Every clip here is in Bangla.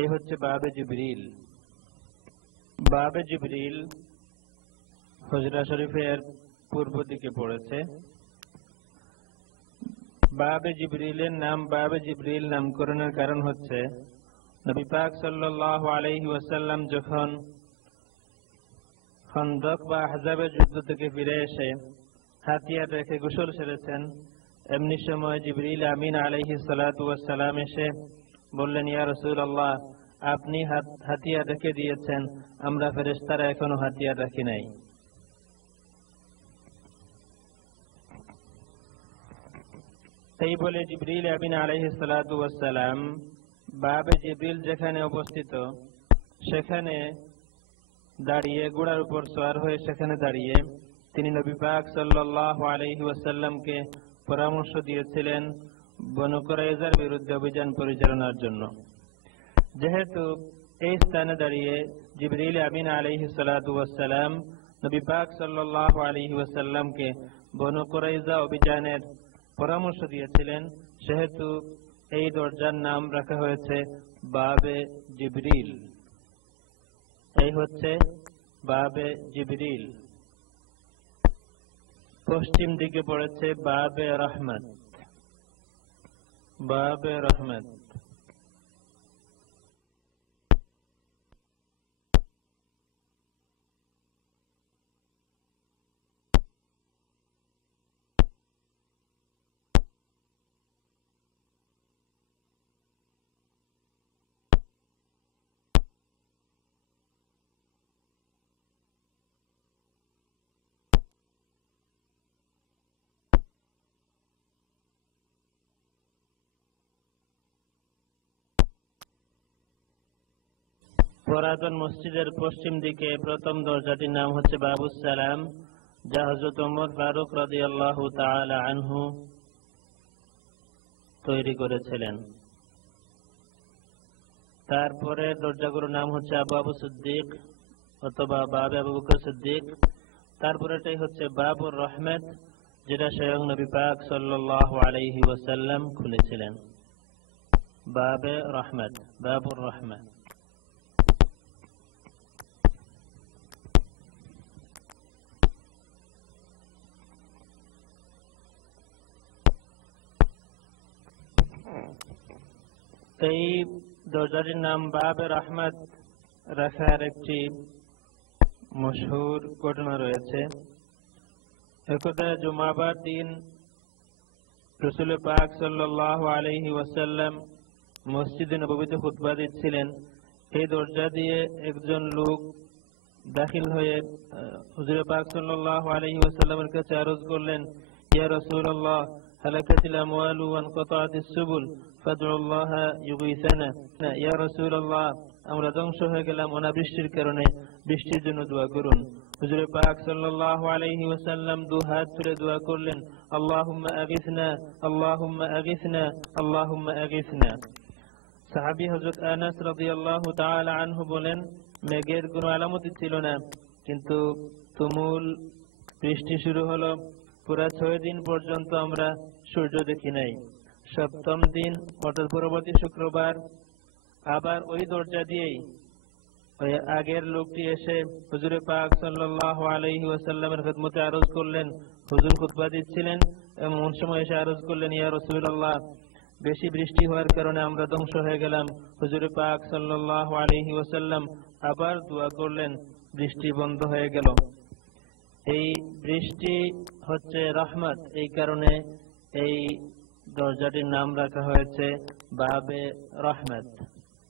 এই হচ্ছে বাবে জিবরিল। বাবে জিবরিল হুজরা শরীফের পূর্ব দিকে পড়েছে। বাবে জিবরিলের নাম বাবে জিবরিল নামকরণের কারণ হচ্ছে নবী পাক সাল্লাল্লাহু আলাইহি ওয়াসাল্লাম যখন খন্দক বা আহজাবের যুদ্ধ থেকে ফিরে এসে হাতিয়ার রেখে গোসল সেরেছেন, এমনি সময় জিবরিল আমিন আলাইহিস সালাতু ওয়াস সালাম এসে বললেন, ইয়া রাসূলুল্লাহ, আপনি হাতিয়ার রেখে দিয়েছেন, আমরা ফেরেশতারা এখনো হাতিয়ার রাখি নাই। এই বলে জিবরিল আমিন আলাইহিস সালাতু ওয়াস সালাম বাবে জিবরিল যেখানে অবস্থিত সেখানে দাঁড়িয়ে, ঘোড়ার উপর সওয়ার হয়ে সেখানে দাঁড়িয়ে তিনি নবী পাক সাল্লাল্লাহু আলাইহি ওয়াসাল্লামকে পরামর্শ দিয়েছিলেন বনু কুরাইজার বিরুদ্ধে অভিযান পরিচালনার জন্য। যেহেতু এই স্থানে দাঁড়িয়ে জিবরিল আমিন আলাইহিস সালাতু ওয়াস সালাম নবী পাক সাল্লাল্লাহু আলাইহি ওয়াসাল্লামকে বনু কুরাইজা অভিযানের পরামর্শ দিয়েছিলেন, সেহেতু এই দরজার নাম রাখা হয়েছে বাবে জিবরিল। এই হচ্ছে বাবে জিবরিল। পশ্চিম দিকে পড়েছে বাবে রহমত। বাবে রহমত। পুরাতন মসজিদের পশ্চিম দিকে প্রথম দরজাটির নাম হচ্ছে বাবুস সালাম, যা হযরত ওমর ফারুক রাদিয়াল্লাহু তাআলা আনহু তৈরি করেছিলেন। তারপরে দরজাগুলোর নাম হচ্ছে আবু সিদ্দিক অথবা বাবে আবু বকর সিদ্দিক। তারপরেটাই হচ্ছে বাবুর রহমত, যেটা স্বয়ং নবী পাক সাল্লাল্লাহু আলাইহি ওয়াসাল্লাম খুলেছিলেন। বাবে রহমত, বাবুর রহমত। এই দরজাটির নাম বাবে রহমত রাখার একটি মশহুর ঘটনা রয়েছে। একদা জুমাবার দিন রাসূল পাক সাল্লাল্লাহু আলাইহি ওয়াসাল্লাম মসজিদে নববীতে খুতবা দিচ্ছিলেন। এই দরজা দিয়ে একজন লোক দাখিল হয়ে হুজুর পাক সাল্লাল্লাহু আলাইহি ওয়াসাল্লামের কাছে আরজ করলেন, ইয়া রাসূলুল্লাহ, হালাকাতিল আমওয়ালু ওয়া ইনকাতাতিস সুবুল ফাদউল্লাহ ইউগীসানা। ইয়া রাসূলুল্লাহ, আমরা ধ্বংস হয়ে গেলাম অনাবৃষ্টির কারণে, বৃষ্টির জন্য দোয়া করুন। হুজুর পাক সাল্লাল্লাহু আলাইহি ওয়াসাল্লাম দু হাত তুলে দোয়া করলেন, আল্লাহুম্মা আগিসনা, আল্লাহুম্মা আগিসনা, আল্লাহুম্মা আগিসনা। সাহাবী হযরত আনাস রাদিয়াল্লাহু তাআলা আনহু বলেন, মেঘের কোনো আলামতই ছিল না, কিন্তু তুমুল বৃষ্টি শুরু হলো। পুরা 6 দিন পর্যন্ত আমরা সূর্য দেখি নাই। 7ম দিন অর্থাৎ পরবর্তী শুক্রবার আবার ওই দরজা দিয়েই ওই আগের লোকটি এসে হুজুর পাক সাল্লাল্লাহু আলাইহি ওয়াসাল্লামের খিদমতে আরজ করলেন। হুজুর খুতবা দিচ্ছিলেন, এমন সময় এসে আরজ করলেন, ইয়া রাসূলুল্লাহ, বেশি বৃষ্টি হওয়ার কারণে আমরা ধ্বংস হয়ে গেলাম। হুজুর পাক সাল্লাল্লাহু আলাইহি ওয়াসাল্লাম আবার দোয়া করলেন, বৃষ্টি বন্ধ হয়ে গেল। এই বৃষ্টি হচ্ছে রহমত, এই কারণে এই দরজাটির নাম রাখা হয়েছে বাবে রহমত।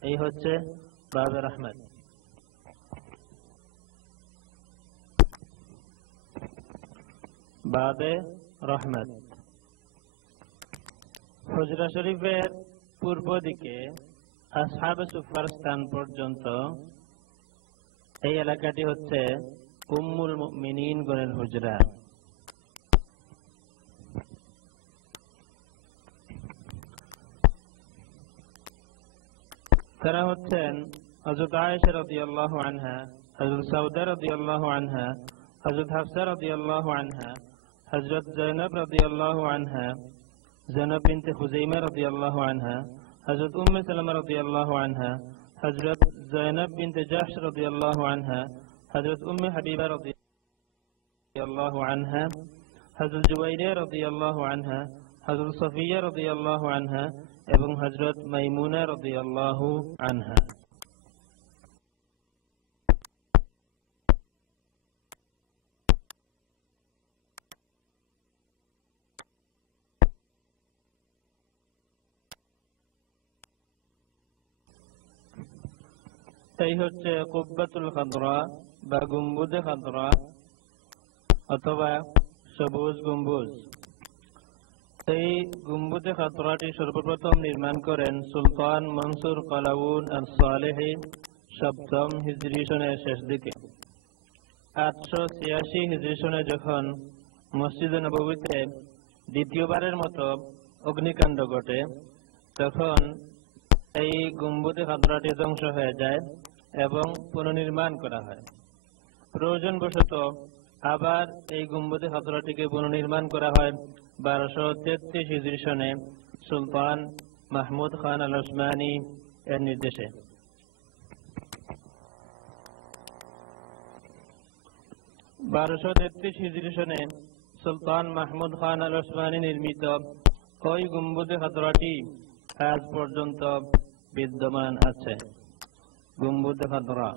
এই হচ্ছে বাবে রহমত। বাবে রহমত। হুজরা শরীফের পূর্ব দিকে আসহাবে সুফার স্থান পর্যন্ত এই এলাকাটি হচ্ছে উম্মুল মুমিনিন গণের হুজরা। তারা হচ্ছেন হযরত আয়েশা রাদিয়াল্লাহু আনহা, হযরত সাউদা রাদিয়াল্লাহু আনহা, হযরত হাফসা রাদিয়াল্লাহু আনহা, হযরত যায়েনব রাদিয়াল্লাহু আনহা, যায়েনব বিনতে খুজাইমা রাদিয়াল্লাহু আনহা, হযরত উম্মে সালামা রাদিয়াল্লাহু আনহা, হযরত যায়েনব বিনতে জাহশ রাদিয়াল্লাহু আনহা, হযরত উম্মে হাবিবা রাদিয়াল্লাহু আনহা, হযরত জুবাইরা রাদিয়াল্লাহু আনহা, হযরত সফিয়া রাদিয়াল্লাহু আনহা এবং হযরত মাইমুনা রাদিয়াল্লাহু আনহা। এই হচ্ছে কুব্বাতুল খাদরা বা গম্বুজে খাদরা অথবা সবুজ গম্বুজ। এই গম্বুজে খাদরাটি সর্বপ্রথম নির্মাণ করেন সুলতান মনসুর কালাউন আস-সালেহি ৭ম হিজরি সনের শেষ দিকে। ৮৮৬ হিজরি সনে যখন মসজিদে নববীতে দ্বিতীয়বারের মতো অগ্নিকাণ্ড ঘটে, তখন এই গম্বুজে খাদরাটি ধ্বংস হয়ে যায় এবং পুনর্নির্মাণ করা হয়। প্রয়োজনবশত আবার এই গম্বুজে খাদরাটিকে পুনর্নির্মাণ করা হয় ১২৩৩ হিজরি সনে সুলতান মাহমুদ খান আল ওসমানী এর নির্দেশে। ১২৩৩ হিজরি সনে সুলতান মাহমুদ খান আল ওসমানী নির্মিত ওই গম্বুজে খাদরাটি আজ পর্যন্ত বিদ্যমান আছে। গম্বুজে খাদরা